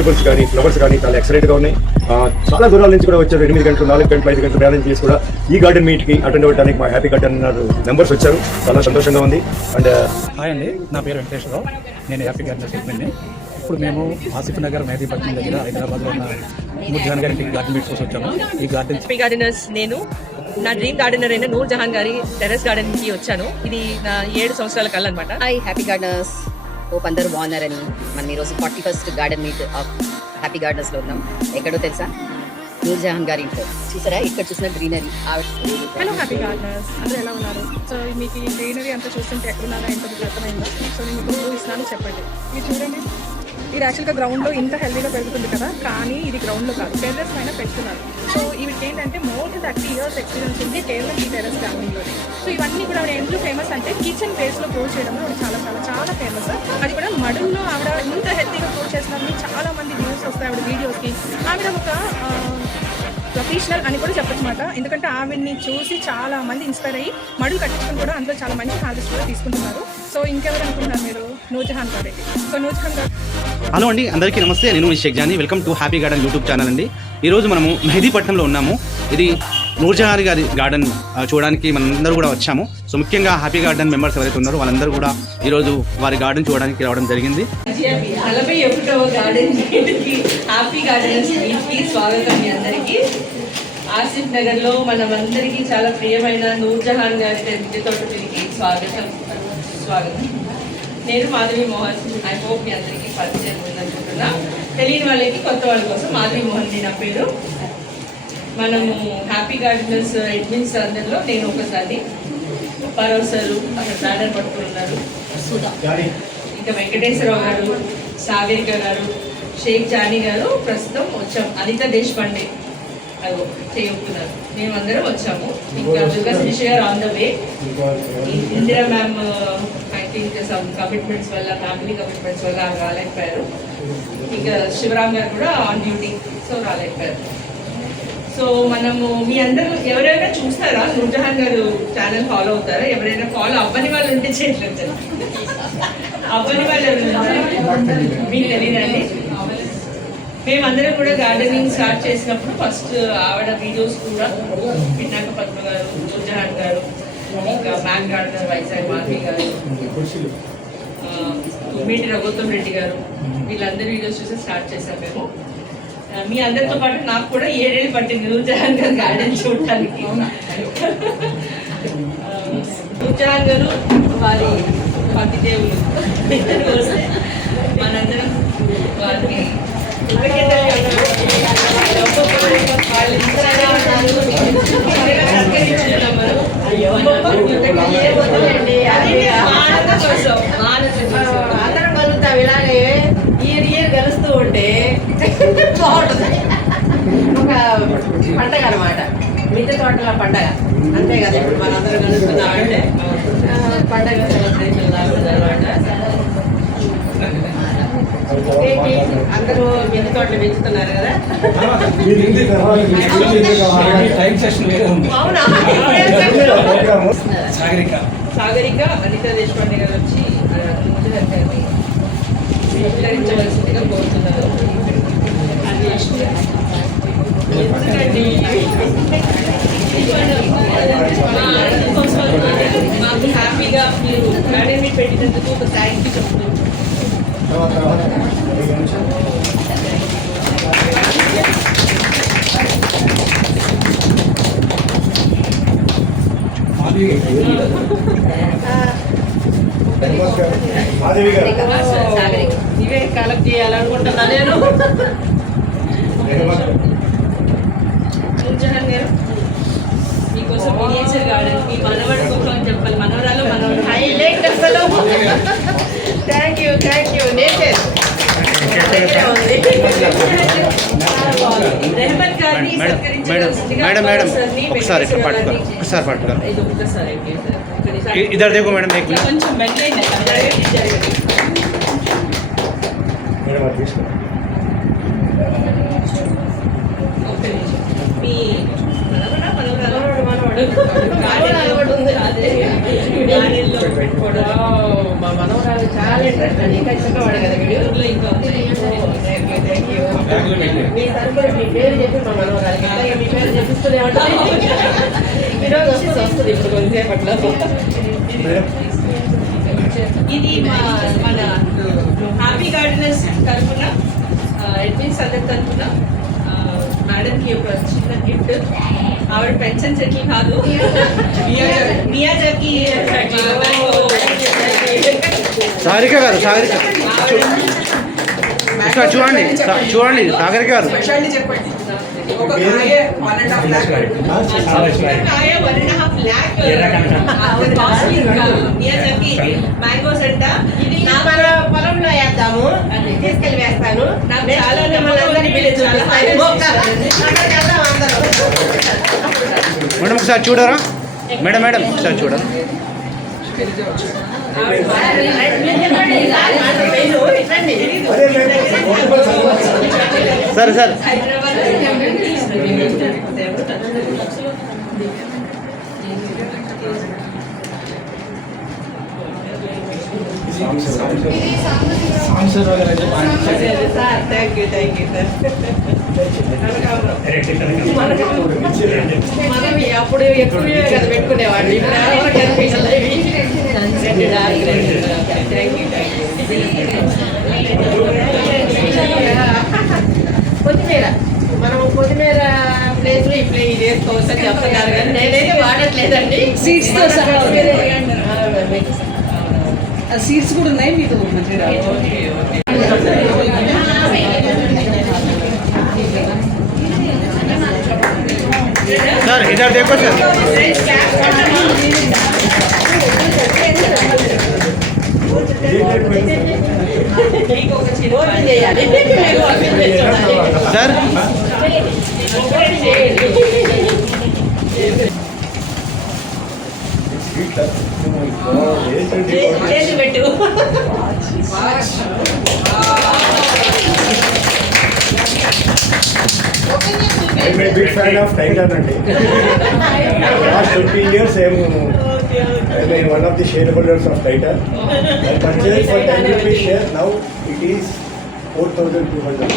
Vegetables కానీ flowers కానీ చాలా ఎక్సలెంట్గా ఉన్నాయి. చాలా దూరాల నుంచి కూడా వచ్చారు. 8 గంటలు 4 గంటలు 5 గంటలు ప్రయాణం చేసి కూడా ఈ గార్డెన్ మీట్కి అటెండ్ అవ్వడానికి మా హ్యాపీ గార్డెన్ మెంబర్స్ వచ్చారు. చాలా సంతోషంగా ఉంది. అండ్ హాయ్ అండి, నా పేరు వెంకటేశ్వరరావు. నేను హ్యాపీ గార్డెన్ చైర్మన్ని. ఇప్పుడు మేము ఆసిఫ్ నగర్ మెహదీపట్నం దగ్గర హైదరాబాద్లో ఉన్న నూర్జహాన్ గారి గార్డెన్ మీట్స్ కోసం వచ్చాము. ఈ హ్యాపీ గార్డెనర్స్ నేను నా డ్రీమ్ గార్డెనర్ అయిన నూర్జహాన్ గారి టెర్రస్ గార్డెన్ కి వచ్చాను. ఇది నా 7 సంవత్సరాల కళ అనమాట. హాయ్ హ్యాపీ గార్డెనర్స్, హోప్ అందరూ బాగున్నారని. మనం ఈరోజు 41st garden meet of happy gardeners లో ఉన్నాం. ఎక్కడో తెలుసా? నూర్జహాన్ గారి ఇంట్లో. చూసారా ఇక్కడ చూసిన గ్రీనరీ. హలో హ్యాపీ గార్డెనర్స్, అందరూ ఎలా ఉన్నారు? సో మీకు ఈ గ్రీనరీ అంతా చూస్తుంటే ఎక్కడున్నారా ఎంత అర్థమైందా? సో నేను ఇప్పుడు చూపిస్తున్నాను, చెప్పండి. ఇది చూడండి, ఇది యాక్చువల్గా గ్రౌండ్లో ఇంత హెల్దీగా పెరుగుతుంది కదా, కానీ ఇది గ్రౌండ్లో కాదు, టెర్రస్ పైన పెడుతున్నారు. సో వీటికి ఏంటంటే మోర్ దెన్ 30 years ఎక్స్పీరియన్స్ ఉంది కేవలం ఈ టెర్రస్ గార్డెనింగ్లో. సో ఇవన్నీ కూడా ఆవిడ ఎందుకు ఫేమస్ అంటే కిచెన్ బేస్లో గ్రో చేయడంలో ఆవిడ చాలా చాలా చాలా ఫేమస్. అది కూడా మడుల్లో ఆవిడ ఇంత హెల్తీగా గ్రో చేస్తున్నారని చాలా మంది వ్యూస్ వస్తాయి ఆవిడ వీడియోస్కి. ఆవిడ ఒక ప్రొఫెషనల్ అని కూడా చెప్పచ్చు మాట. ఎందుకంటే ఆవిడ్ని చూసి చాలా మంది ఇన్స్పైర్ అయ్యి మడులు కట్టించుకుని కూడా అందులో చాలా మంచి హార్వెస్ట్ కూడా తీసుకుంటున్నారు. సో ఇంకెవరు అనుకుంటున్నారు మీరు? నూర్జహాన్ గారు. సో నూర్జహాన్ గారు. హలో అండి, అందరికీ నమస్తే. నేను Shaik Johnny. Welcome to Happy Garden YouTube channel అండి. ఈరోజు మనము మెహదీపట్నంలో ఉన్నాము. ఇది నూర్జహాన్ గారి గార్డెన్ చూడడానికి మనందరూ కూడా వచ్చాము. సో ముఖ్యంగా హ్యాపీ గార్డెన్ మెంబర్స్ ఎవరైతే ఉన్నారో వాళ్ళందరూ కూడా ఈరోజు వారి గార్డెన్ చూడడానికి రావడం జరిగింది. 41వ గార్డెన్ మీట్కి హ్యాపీ గార్డెనర్స్ మీట్కి స్వాగతం. మీ అందరికీ ఆసిఫ్ నగర్లో మనమందరికీ చాలా ప్రియమైన నూర్జహాన్ గారి మిద్దె తోటకి స్వాగతం. నేను మాధవి మోహన్. ఐ హోప్ మీ అందరికీ పరిచయం ఉందనుకుంటున్నా. తెలియని వాళ్ళకి, కొత్త వాళ్ళ కోసం మాధవి మోహన్ నా పేరు. మనము హ్యాపీ గార్డెనర్స్ అడ్మిన్స్ అందరిలో నేను ఒకసారి పరవ్ సారు అక్కడ బ్యానర్ పట్టుకున్నారు, ఇంకా వెంకటేశ్వరరావు గారు, సాగరిక గారు, షేక్ జానీ గారు ప్రస్తుతం వచ్చాం. అనిత దేశపాండే అదో చేయుతున్నారు. మేమందరం వచ్చాము. ఇంకా దుర్గా శిరీష్ గారు on the way. Indira ma'am I think some commitments వల్ల, ఫ్యామిలీ కమిట్మెంట్స్ వల్ల రాలేకపోయారు. ఇంకా శివరామ్ గారు కూడా ఆన్ డ్యూటీ, సో రాలేకపోయారు. సో మనము మీ అందరూ ఎవరైనా చూస్తారా? నూర్జహాన్ గారు ఛానల్ ఫాలో అవుతారా? ఎవరైనా ఫాలో అవ్వని వాళ్ళు ఉంటే చేయట్లేదు. అవ్వని వాళ్ళు ఎవరు మీకు తెలియదండి. మేమందరం కూడా గార్డెనింగ్ స్టార్ట్ చేసినప్పుడు ఫస్ట్ ఆవిడ వీడియోస్ కూడా పిన్నాక పద్మ గారు, నూర్జహాన్ గారు, ఇంకా మ్యాక్ గార్డెనర్ వైజాగ్ మాధవి గారు, మీటి రఘుత్తం రెడ్డి గారు, వీళ్ళందరి వీడియోస్ చూసి స్టార్ట్ చేశాం మేము. మీ అందరితో పాటు నాకు కూడా 7 ఏళ్ళు పట్టింది నూర్జహాన్ గారు గార్డెన్ చూడటానికి. నూర్జహాన్ గారు వారి పతిదేవులు వస్తే మనందరం వారిని అందరం కలుగుతాం ఇలాగే ఇయర్ కలుస్తూ ఉంటే బాగుంటుంది. ఒక పండగ అనమాట, మిద్దె తోటల పండగ. అంతే కదా, ఇప్పుడు మనందరం కలుస్తున్నామంటే పండగ సెలబ్రేషన్ అనమాట. అందరూ మిద్దె తోటలు పెంచుతున్నారు కదా. సాగరిక అనిత దేశపాండే గారు వచ్చి విస్తరించవలసిందిగా కోరుతున్నారు. మాకు హ్యాపీగా మీరు గార్డెన్ మీట్ పెట్టినందుకు ఒక థ్యాంక్ యూ చెప్తున్నాను. ఇవే కలెక్ట్ చేయాలనుకుంటున్నా నేను. నూర్జహాన్ గారు మీకోసం మినియేచర్ గార్డెన్ మీ మనవడి కోసం అని చెప్పాలి. మనవరాలు మనవడు హైలైట్ అసలు. థ్యాంక్ యూ నేచర్ రెహమత్ గారిని మేడం ఒకసారి పట్టుకోరు. ఇద్దరు దేకో మేడం, కొంచెం బెండ్ మీ మనవడు మా మనవరాలు చాలా ఇంట్రెస్ట్ అండి. ఇంకా ఇష్టపడ కదా వీడియోలో ఇంకా మీ తరపున మీ పేరు చెప్పి మా మనవరాలకి అలాగే మీ పేరు చెప్పిస్తూనే ఉంటుంది. ఈరోజు వస్తుంది ఇప్పుడు కొంతసేపట్లో. ఇది మన హ్యాపీ గార్డెనర్స్ తరఫున అడ్మిన్స్ అందరి తరఫున మేడంకి ఒక చిన్న గిఫ్ట్. ఆవిడ పెన్షన్ సెటిల్ కాదు, మియాజాకి సాగరిక గారు, సాగరిక ఇక్కడ చూడండి, చూడండి సాగరిక గారు. మ్యాంగోస్ అంట. ఇది మన పొలంలో వేద్దాము, తీసుకెళ్ళి వేస్తాను. నాకు చాలా మేడం ఒకసారి చూడరా, మేడం మేడం ఒకసారి చూడరా. సరే సార్ అప్పుడు ఎక్కువ కదా పెట్టుకునేవాడు. కొత్తిమీర, మనం కొత్తిమీర ప్లేస్ లో ఇప్పుడు ఇది వేసుకోవచ్చు అని చెప్తున్నారు, కానీ నేనైతే వాడట్లేదండి. సీడ్స్ తో సహా సీడ్స్ కూడా ఉన్నాయి మీకు మంచిగా. सर इधर देखो सर. सर చేసి పెట్టు. I'm a big fan of Titan అండి. Last 15 years I'm one of the shareholders of Titan. I purchased for 10 rupees share. Now it is 4,200.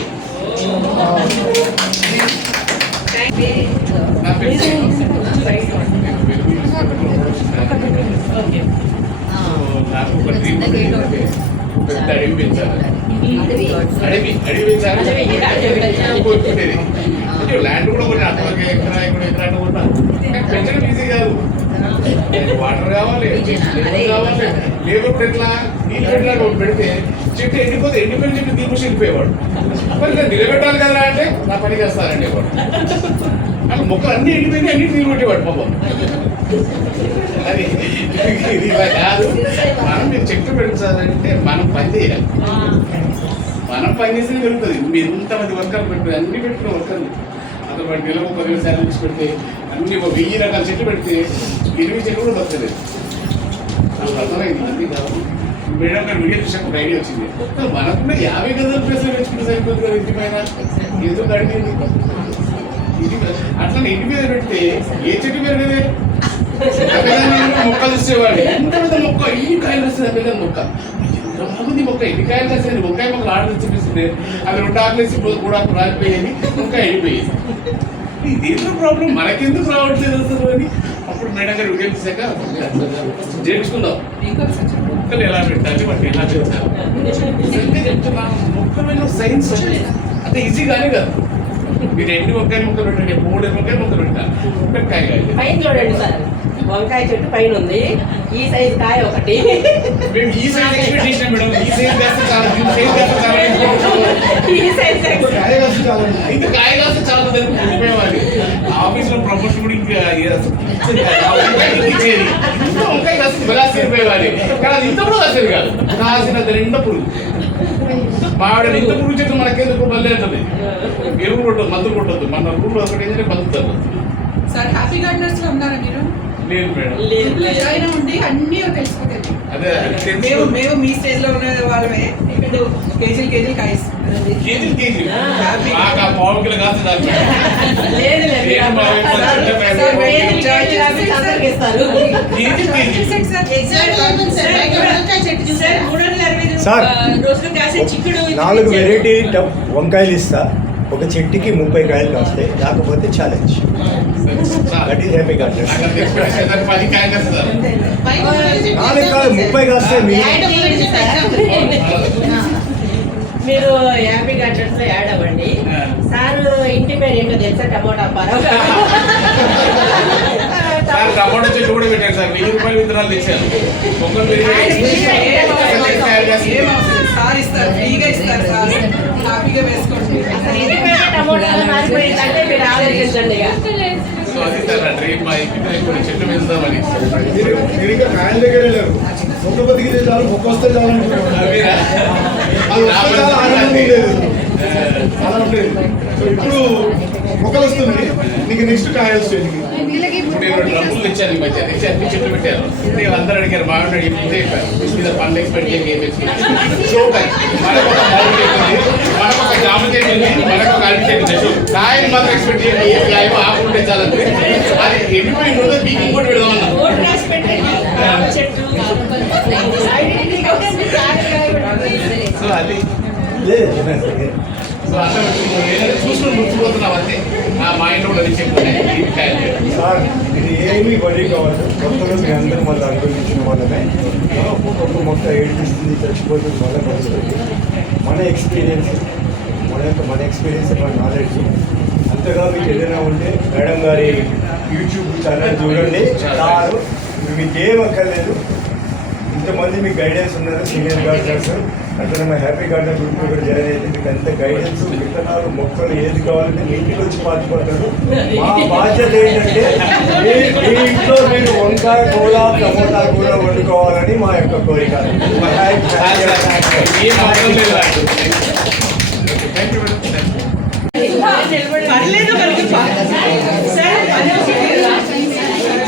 నాకు ఒక డ్రీమ్ పెద్ద అడవి పెంచాలి. అడవి కోరుకునేది. ల్యాండ్ కూడా కొన్ని అర్థంగా ఎకరా ఎకరా కొన్నా పెంచడం ఈజీ కాదు. వాటర్ కావాలి, కావాలి, లేబర్ ఎట్లా నీళ్ళు పెట్టినా పెడితే చెట్టు ఎండిపోతే ఎండిపోయిన చెట్టు దీనికి వెళ్ళిపోయేవాడు. మరి నిలబెట్టాలి కదా అంటే నా పని చేస్తానండి వాడు. అసలు మొక్కలు అన్ని ఎండిపోయింది, అన్ని నీళ్ళు పెట్టేవాడు పాపం. అది ఇది ఇలా కాదు. మనం మీరు చెట్టు పెంచాలంటే మనం పని చేయాలి. మనం పని చేస్తే జరుగుతుంది. మీరు ఇంతమంది వర్కర్లు పెట్టుకుని అన్ని పెట్టుకున్న వర్కర్లు అసలు వాటి నెలకు 10,000 శాలరీ ఇచ్చి పెడితే అన్ని 1000 రకాల చెట్లు పెడితే 8 చెట్లు కూడా బతలేదు. నాకు అర్థమైంది. అంతే కాదు మేడం గారు వీడియో చూసాక ఒక ఐడియా వచ్చింది. మనకుండా 50 గజాల ప్లేస్లో పెంచుకుంటే సరిపోతుంది కదా. ఇంటి పైన ఎందుకు అడిగింది ఇది అట్లా ఇంటి మీద పెడితే ఏ చెట్టు పెరగదే. మొక్కలు ఇచ్చేవాడు. ఎంత పెద్ద మొక్క, ఇన్ని కాయలు వస్తుంది. పెద్ద మొక్క, బాగుంది మొక్క, ఎన్ని కాయలు వస్తుంది. వంకాయ మొక్కలు ఆర్డర్ చూపిస్తుంది. అది 2 ఆకులు వేసి కూడా రాలిపోయేది, వంకాయ వెళ్ళిపోయేది. ఇదేంటో ప్రాబ్లం, మనకెందుకు రావట్లేదు అసలు అని అప్పుడు మేడం గారు వీడియో చూసాక చేర్చుకుందాం. మొక్కలు ఎలా పెట్టాలి, వాటిని ఎలా పెంచాలి చెప్తున్నాను. మొక్కమైన సైన్స్ అంత ఈజీగానే కాదు. మీరు ఎన్ని వంకాయ మొక్కలు పెట్టండి, 3 వంకాయ మొక్కలు పెట్టాలి, కాయ కాయ పైన చూడండి సార్, వంకాయ చెట్టు పైన ఉంది. ఈ సైజు కాయ ఒకటి. మేము ఈ సైజ్ ఎక్స్పెక్ట్ చేసినాం మేడం. ఈ సైజ్ కాస్త చాలా, ఈ సైజ్ కాస్త చాలా, ఈ సైజ్ ఇంకా కాయ కాస్త చాలా ఉపయోగపడేవాడి. ఆఫీస్లో ప్రమోషన్ కూడా ఇంకా ఇచ్చేది. ఇంకా వంకాయ కాస్త విలాసి అయిపోయేవాడి. కానీ అది ఇంత కూడా కాసేది కాదు. కాసిన నిండా పురుగు. మావిడ ఇంత పురుగు చెట్లు మనకేందుకు మళ్ళీ ఉంటుంది. ఎరువు కొట్టదు, మందులు కొట్టద్దు. మన రూమ్లో ఒకటి ఏంటంటే బతుకుతారు. సార్ హ్యాపీ గార్డెనర్స్ లో ఉన్నారా మీరు? లేదు మేడం. జాయిన్ ఉండి అన్ని తెలిసిపోతాయి. అదే మేము మీ స్టేజ్ లో ఉన్న వాళ్ళమే. ఇక్కడ వీడు కేజీలు కాయిస్ కేజీ బాగా పావు కిలో కాదు దాన్ని లేదు నేను మా ఇంట్లో చిన్న సార్, రోజులు కాసే చిక్కుడు 4 వెరైటీ వంకాయలు ఇస్తా, ఒక చెట్టుకి 30 కాయలు కాస్తాయి, కాకపోతే challenge. That is happy gardens. 10 కాయలు వస్తారు 4 కాయలు 30 కాస్తాయి. మీరు హ్యాపీ గార్డెన్స్ లో యాడ్ అవ్వండి. సార్ ఇంటి పేరు ఏంటో తెలుసా? టమోటా పారం. సార్ టమాటో చెట్టు కూడా పెట్టారు సార్. 1000 రూపాయలు విత్తనాలు తెచ్చారు. పొంగల్ సార్ ఇస్తారు, ఫ్రీగా ఇస్తారు సార్, హ్యాపీగా వేసుకోండి. ఇంటి పేరు టమోటాలు మారిపోయిందంటే మీరు ఆలోచించండి ఇక. సో అది సార్ నా డ్రీమ్. మా ఇంటి పైన కొన్ని చెట్లు పెంచుదామని. మీరు ఇంకా కాయల దగ్గర లేరు, ఒక్క బతికితే చాలు, ఒక్క వస్తే చాలు అనుకుంటున్నారు. మీరా? అది వస్తే చాలు, ఆనందం లేదు. అలా ఉండేది. సో ఇప్పుడు మొక్కలు వస్తుంది, నీకు నెక్స్ట్ కాయలు వస్తుంది. నేను డబ్బులు తెచ్చాను ఈ మధ్య, తెచ్చి అన్ని చెట్లు పెట్టారు. నేను అందరూ అడిగారు మామిడి ఎప్పుడు చెప్పారు మీద పండ్లు ఎక్స్పెక్ట్ చేయండి. సో మనకు ఒక మామిడి చెట్టు ఉంది, మనకు ఒక జామ చెట్టు ఉంది, మనకు ఒక అరటి చెట్టు ఉంది. కాయలు మాత్రం ఎక్స్పెక్ట్ చేయండి. ఏ కాయ ఆకుంటే చాలంటే అది ఎండిపోయి ముందు మీకు ఇంకోటి పెడదాం అన్నారు. ఓటు రాసి పెట్టండి. చెట్టు సో అది లేదు. సో అట్లా ఏదైనా చూసుకుని ముచ్చిపోతున్నాం అంతే. మా ఇంట్లో కూడా అది చెట్టు ఉన్నాయి. ఈ కాయలు సార్, ఇది ఏమీ వరి కావాలి, కొత్తలో మీ అందరూ మళ్ళీ అనుభవించిన వాళ్ళనే. ఒక్కొక్క మొక్క ఏడిపిస్తుంది, చచ్చిపోతుంది, మళ్ళీ కలుస్తుంది. మన ఎక్స్పీరియన్స్, మన ఎక్స్పీరియన్స్, మన నాలెడ్జ్ అంతగా మీకు ఏదైనా ఉంటే మేడం గారి యూట్యూబ్ ఛానల్ చూడండి. చాలు, మీకు ఏం అక్కర్లేదు. ఇంతమంది మీకు గైడెన్స్ ఉన్నారు, సీనియర్ గార్డెనర్స్. అట్లా మా హ్యాపీ గార్డెన్ గ్రూప్ కూడా జాయిన్ అయితే మీకు అంత గైడెన్స్, విత్తనాలు, మొక్కలు ఏది కావాలంటే మీ ఇంటికి వచ్చి పాల్పడతారు. మా బాధ్యత ఏంటంటే మీ ఇంట్లో మీరు వంకాయ కూర, టమోటా కూర వండుకోవాలని మా యొక్క కోరిక. ఏం అవసరం లేదు. Thank you madam. పర్లేదు మనకి సార్, పని అవుతుంది కదా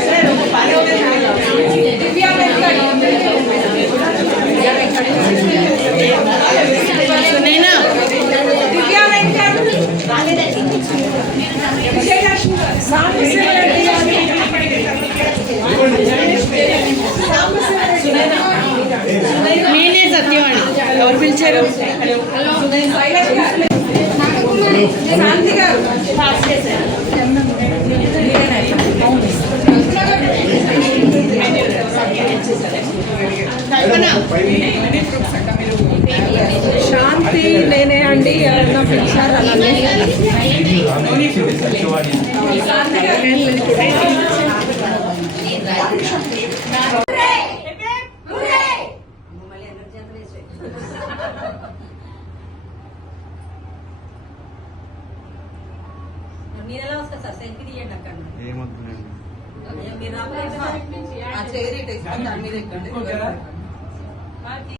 సార్, ఒక పని అవుతుంది. దివ్యా వెంకట్ సునైనా, దివ్యా వెంకట్, విజయలక్ష్మి, నేనే సత్యవాణి. ఎవరు పిలిచారు? శాంతి గారు పాస్ చేశారు. శాంతి నేనే అండి, ఎవరన్నా పిలిచారు అలానే. మీరు ఎలా వస్తారు సార్? సెల్ఫీ తీయండి అక్కడ. ఏమవుతుంది? మీరు రాలేదు.